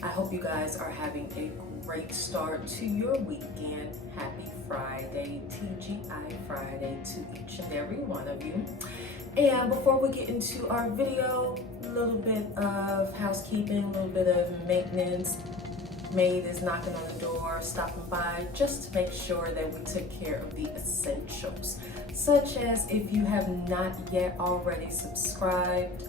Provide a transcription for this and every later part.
I hope you guys are having a great start to your weekend. Happy Friday, TGI Friday to each and every one of you. And before we get into our video, a little bit of housekeeping, a little bit of maintenance. Maid is knocking on the door, stopping by just to make sure that we took care of the essentials, such as if you have not yet already subscribed,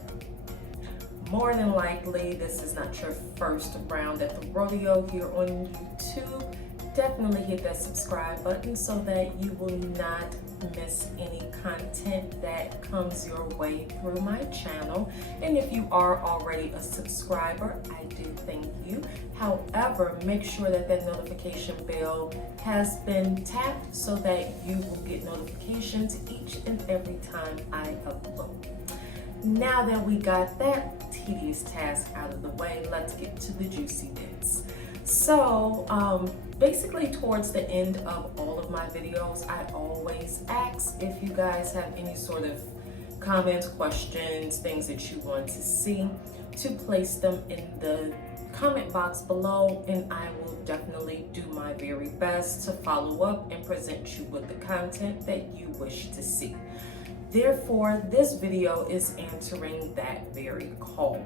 more than likely this is not your first round at the rodeo here on YouTube. Definitely hit that subscribe button so that you will not miss any content that comes your way through my channel. And if you are already a subscriber, I do thank you. However, make sure that that notification bell has been tapped so that you will get notifications each and every time I upload. Now that we got that tedious task out of the way, let's get to the juicy bits. So basically towards the end of all of my videos, I always ask if you guys have any sort of comments, questions, things that you want to see, to place them in the comment box below, and I will definitely do my very best to follow up and present you with the content that you wish to see. Therefore, this video is answering that very call.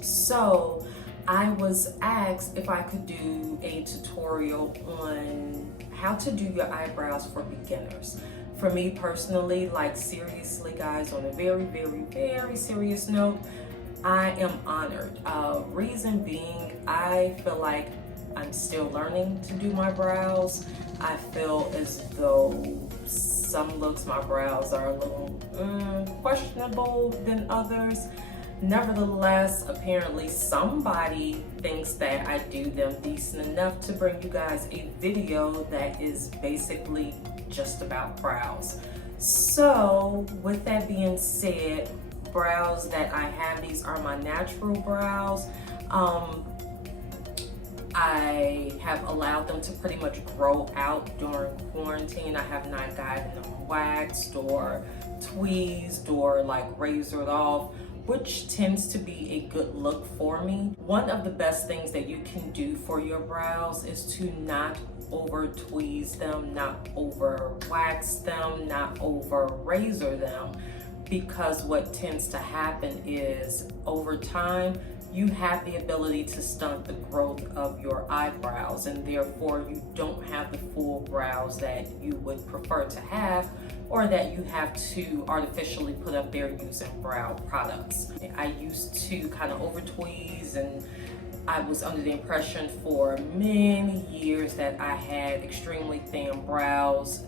So I was asked if I could do a tutorial on how to do your eyebrows for beginners. For me personally, like seriously guys, on a very, very, very serious note, I am honored. Reason being, I feel like I'm still learning to do my brows. I feel as though some looks my brows are a little questionable than others. Nevertheless, apparently somebody thinks that I do them decent enough to bring you guys a video that is basically just about brows. So with that being said, brows that I have, these are my natural brows. I have allowed them to pretty much grow out during quarantine. I have not gotten them waxed or tweezed or like razored off, which tends to be a good look for me. One of the best things that you can do for your brows is to not over tweeze them, not over wax them, not over razor them, because what tends to happen is over time you have the ability to stunt the growth of your eyebrows, and therefore you don't have the full brows that you would prefer to have, or that you have to artificially put up there using brow products. I used to kind of over tweeze, and I was under the impression for many years that I had extremely thin brows,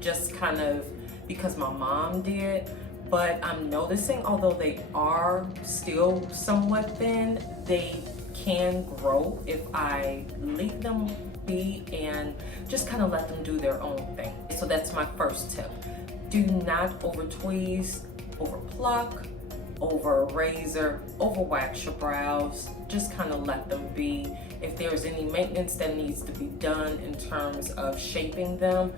just kind of because my mom did. But I'm noticing, although they are still somewhat thin, they can grow if I leave them be and just kind of let them do their own thing. So that's my first tip. Do not over tweeze, over pluck, over razor, over wax your brows. Just kind of let them be. If there's any maintenance that needs to be done in terms of shaping them,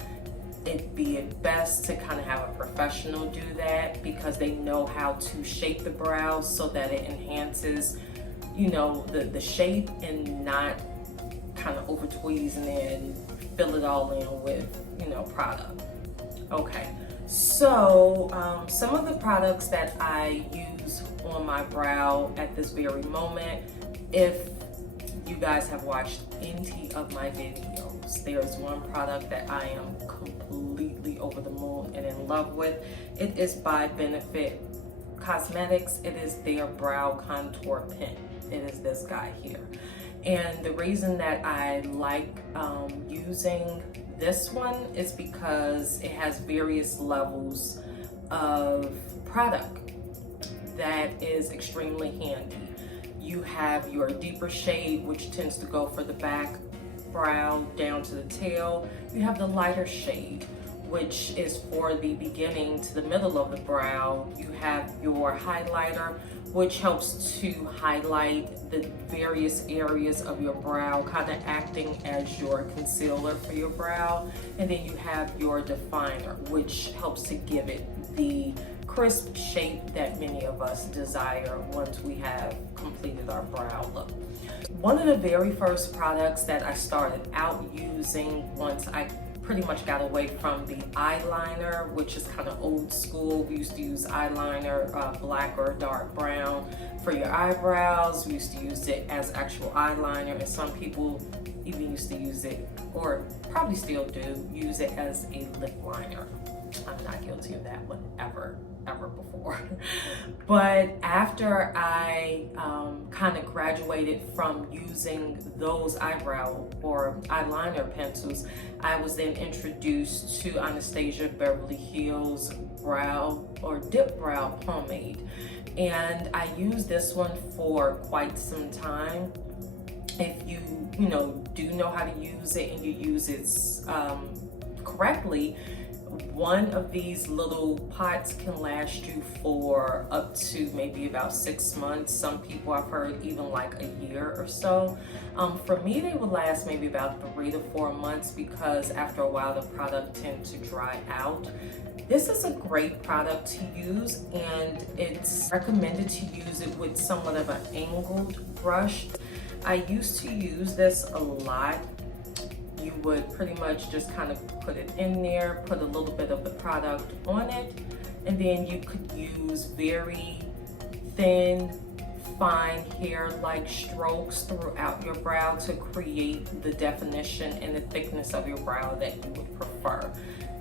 it'd be best to kind of have a professional do that, because they know how to shape the brows so that it enhances, you know, the shape, and not kind of over tweeze and then fill it all in with, you know, product. Okay, so some of the products that I use on my brow at this very moment, if you guys have watched any of my videos, there's one product that I am completely over the moon and in love with. It is by Benefit Cosmetics. It is their brow contour pen. It is this guy here. And the reason that I like using this one is because it has various levels of product that is extremely handy. You have your deeper shade, which tends to go for the back brow down to the tail. You have the lighter shade, which is for the beginning to the middle of the brow. You have your highlighter, which helps to highlight the various areas of your brow, kind of acting as your concealer for your brow. And then you have your definer, which helps to give it the crisp shape that many of us desire once we have completed our brow look. One of the very first products that I started out using once I pretty much got away from the eyeliner, which is kind of old school. We used to use eyeliner, black or dark brown for your eyebrows. We used to use it as actual eyeliner, and some people even used to use it, or probably still do, use it as a lip liner. I'm not guilty of that one ever before. But after I kind of graduated from using those eyebrow or eyeliner pencils, I was then introduced to Anastasia Beverly Hills Brow or DipBrow Pomade. And I used this one for quite some time. If you do know how to use it and you use it correctly, one of these little pots can last you for up to maybe about 6 months. Some people I've heard even like a year or so. For me, they would last maybe about 3 to 4 months because after a while the product tends to dry out. This is a great product to use, and it's recommended to use it with somewhat of an angled brush. I used to use this a lot. You would pretty much just kind of put it in there, put a little bit of the product on it, and then you could use very thin, fine hair-like strokes throughout your brow to create the definition and the thickness of your brow that you would prefer.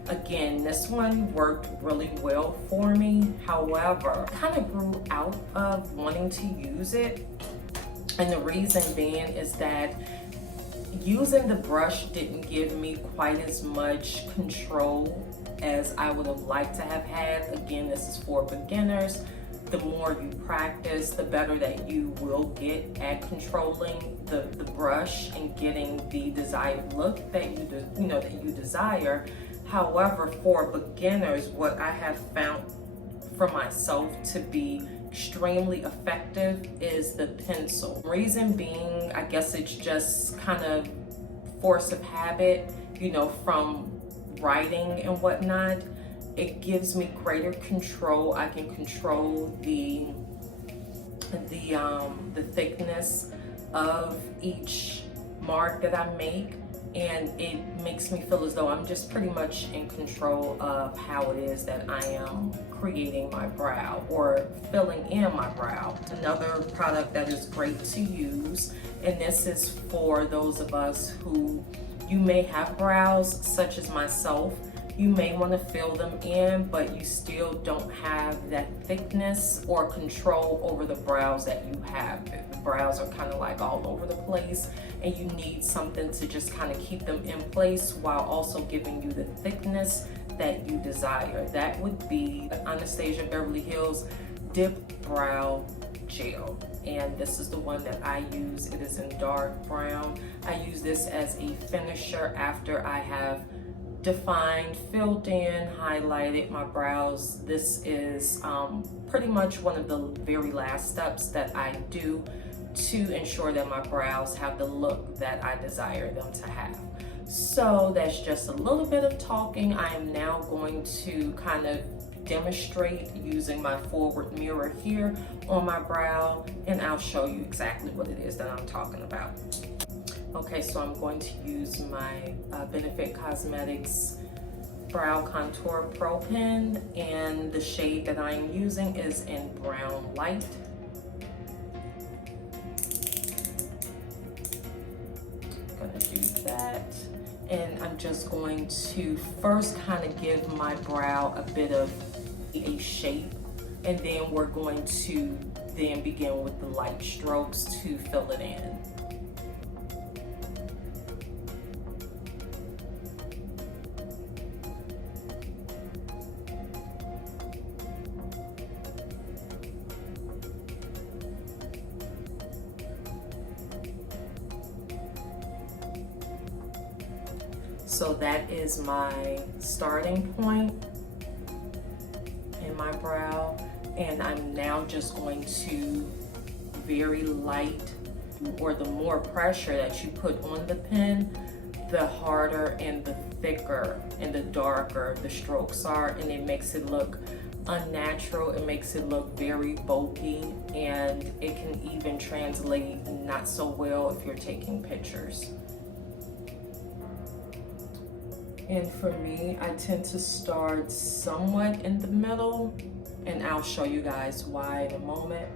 Again, this one worked really well for me. However, I kind of grew out of wanting to use it, and the reason being is that using the brush didn't give me quite as much control as I would have liked to have had. Again, this is for beginners. The more you practice, the better that you will get at controlling the brush and getting the desired look that you desire. However, for beginners, what I have found for myself to be extremely effective is the pencil. Reason being, I guess it's just kind of force of habit, from writing and whatnot. It gives me greater control. I can control the thickness of each mark that I make, and it makes me feel as though I'm just pretty much in control of how it is that I am creating my brow or filling in my brow. Another product that is great to use, and this is for those of us who you may have brows such as myself. You may want to fill them in, but you still don't have that thickness or control over the brows that you have. The brows are kind of like all over the place, and you need something to just kind of keep them in place while also giving you the thickness that you desire. That would be Anastasia Beverly Hills DipBrow Gel, and this is the one that I use. It is in dark brown. I use this as a finisher after I have defined, filled in, highlighted my brows. This is pretty much one of the very last steps that I do to ensure that my brows have the look that I desire them to have. So that's just a little bit of talking. I am now going to kind of demonstrate using my forward mirror here on my brow, and I'll show you exactly what it is that I'm talking about. Okay, so I'm going to use my NYX Cosmetics Brow Contour Pro Pen, and the shade that I am using is in Brown Light. I'm gonna do that, and I'm just going to first kind of give my brow a bit of a shape, and then we're going to then begin with the light strokes to fill it in. So that is my starting point in my brow, and I'm now just going to very light, or the more pressure that you put on the pen, the harder and the thicker and the darker the strokes are, and it makes it look unnatural. It makes it look very bulky, and it can even translate not so well if you're taking pictures. And for me, I tend to start somewhat in the middle, and I'll show you guys why in a moment.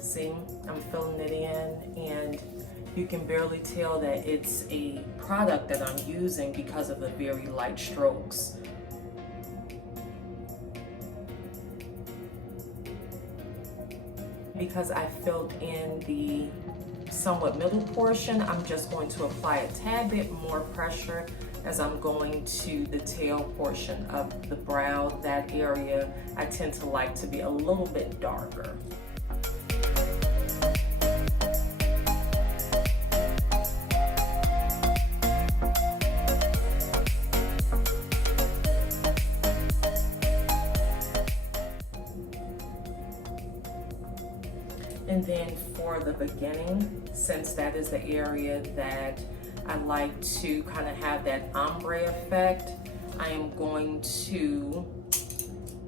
See, I'm filling it in, and you can barely tell that it's a product that I'm using because of the very light strokes. Because I filled in the somewhat middle portion, I'm just going to apply a tad bit more pressure as I'm going to the tail portion of the brow. That area I tend to like to be a little bit darker. And then for the beginning, since that is the area that I like to kind of have that ombre effect, I am going to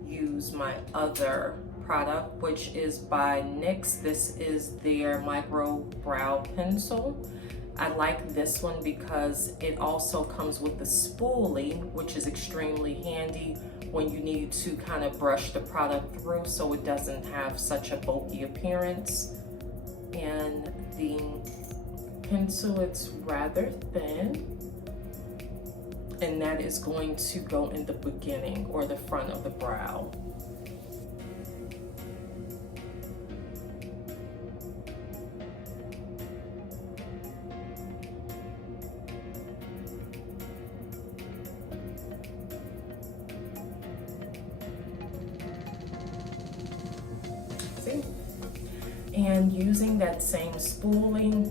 use my other product, which is by NYX. This is their Micro Brow Pencil. I like this one because it also comes with the spoolie, which is extremely handy when you need to kind of brush the product through so it doesn't have such a bulky appearance. And the pencil, it's rather thin, and that is going to go in the beginning or the front of the brow. And using that same spooling,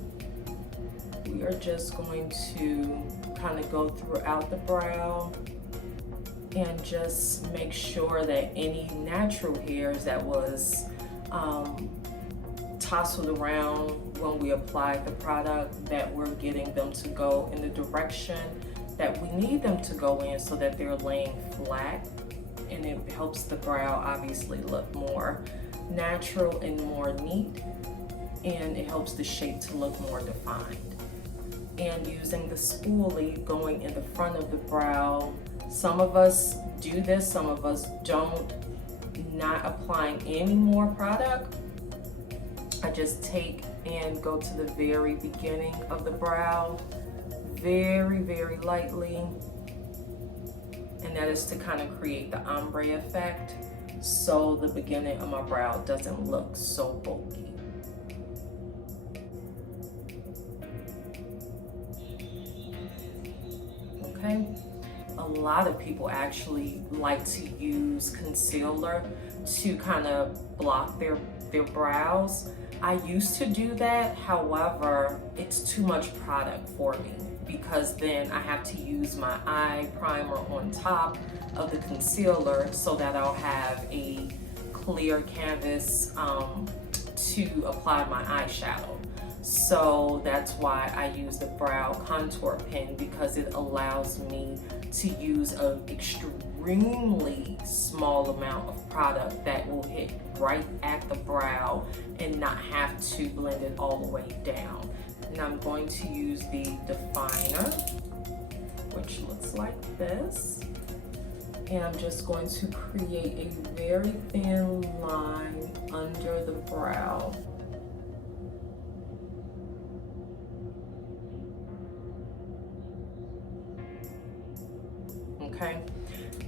we are just going to kind of go throughout the brow and just make sure that any natural hairs that was tousled around when we applied the product, that we're getting them to go in the direction that we need them to go in so that they're laying flat, and it helps the brow obviously look more natural and more neat, and it helps the shape to look more defined. And using the spoolie going in the front of the brow, some of us do this, some of us don't. Not applying any more product, I just take and go to the very beginning of the brow, very, very lightly, and that is to kind of create the ombre effect, so the beginning of my brow doesn't look so bulky. Okay, a lot of people actually like to use concealer to kind of block their brows. I used to do that, however, it's too much product for me, because then I have to use my eye primer on top of the concealer so that I'll have a clear canvas to apply my eyeshadow. So that's why I use the brow contour pen, because it allows me to use an extremely small amount of product that will hit right at the brow and not have to blend it all the way down. And I'm going to use the definer, which looks like this. And I'm just going to create a very thin line under the brow. Okay,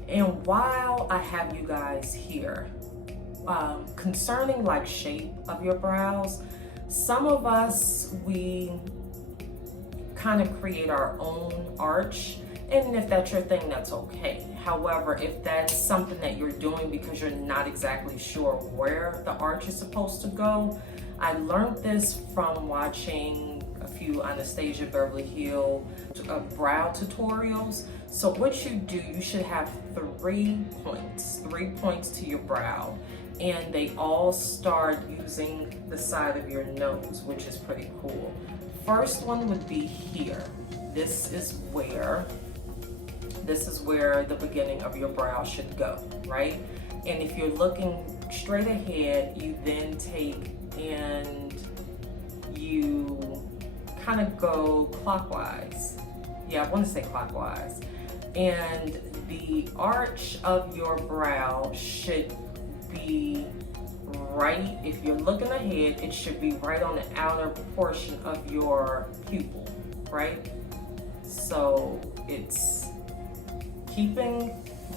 and while I have you guys here, concerning like shape of your brows, some of us, we kind of create our own arch, and if that's your thing, that's okay. However, if that's something that you're doing because you're not exactly sure where the arch is supposed to go, I learned this from watching a few Anastasia, Beverly brow tutorials. So what you do, you should have 3 points to your brow, and they all start using the side of your nose, which is pretty cool. first one would be here. This is where the beginning of your brow should go, right? And if you're looking straight ahead, you then take and you kind of go clockwise. Yeah, I want to say clockwise. And the arch of your brow should be right, if you're looking ahead, it should be right on the outer portion of your pupil, right? So it's keeping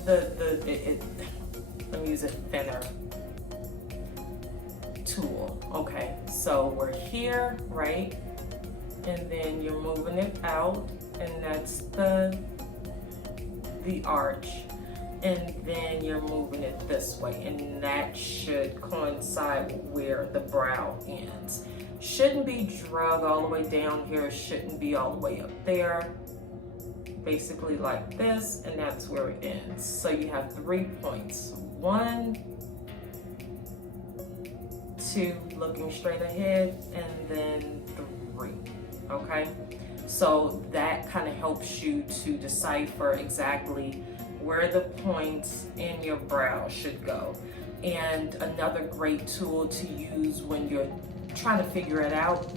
let me use a thinner tool. Okay, so we're here, right? And then you're moving it out, and that's the arch. And then you're moving it this way, and that should coincide with where the brow ends. Shouldn't be drug all the way down here, shouldn't be all the way up there. Basically like this, and that's where it ends. So you have 3 points. 1, 2, looking straight ahead, and then 3, okay? So that kind of helps you to decipher exactly where the points in your brow should go. And another great tool to use when you're trying to figure it out,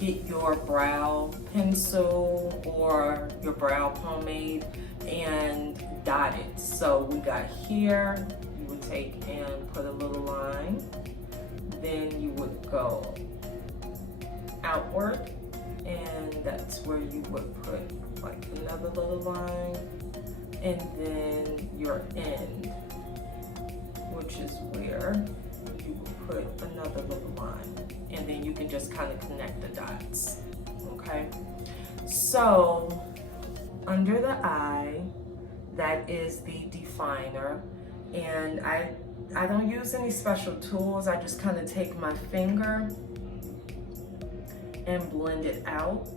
get your brow pencil or your brow pomade and dot it. So we got here, you would take and put a little line, then you would go outward, and that's where you would put like another little line, and then your end, which is where you would put another little line, and then you can just kind of connect the dots, okay? So under the eye, that is the definer, and I don't use any special tools. I just kind of take my finger and blend it out.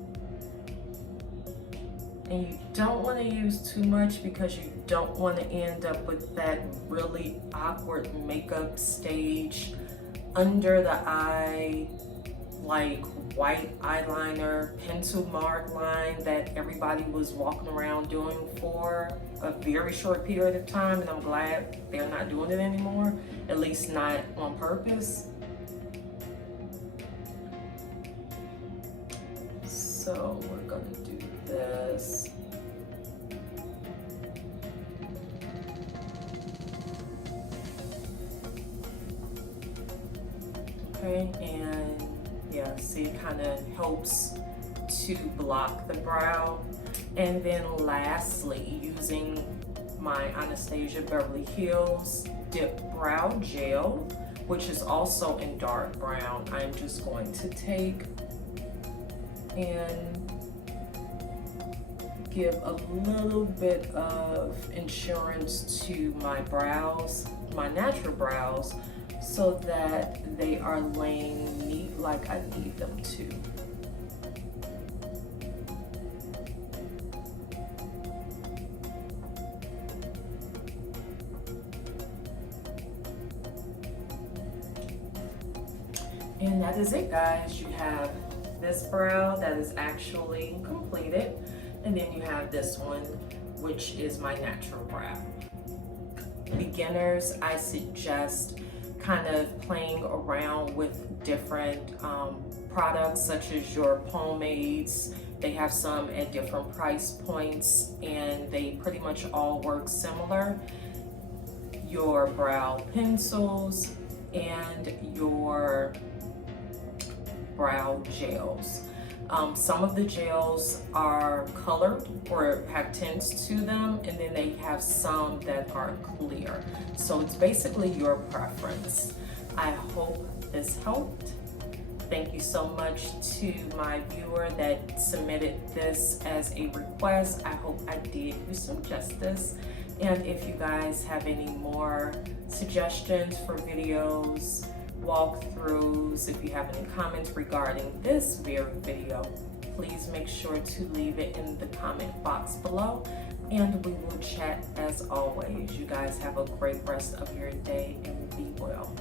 And you don't want to use too much because you don't want to end up with that really awkward makeup stage under the eye, like white eyeliner, pencil mark line that everybody was walking around doing for a very short period of time, and I'm glad they're not doing it anymore, at least not on purpose. So we're gonna do this. Okay, and yeah, see, it kind of helps to block the brow. And then lastly, using my Anastasia Beverly Hills DipBrow gel, which is also in dark brown, I'm just going to take and give a little bit of insurance to my brows, my natural brows, so that they are laying neat like I need them to. And that is it, guys. You have this brow that is actually completed, and then you have this one, which is my natural brow. Beginners, I suggest kind of playing around with different products such as your pomades. They have some at different price points, and they pretty much all work similar. Your brow pencils and your brow gels. Some of the gels are colored or have tints to them, and then they have some that are clear. So it's basically your preference. I hope this helped. Thank you so much to my viewer that submitted this as a request. I hope I did you some justice. And if you guys have any more suggestions for videos, walkthroughs, if you have any comments regarding this very video, please make sure to leave it in the comment box below, and we will chat as always. You guys have a great rest of your day and be well.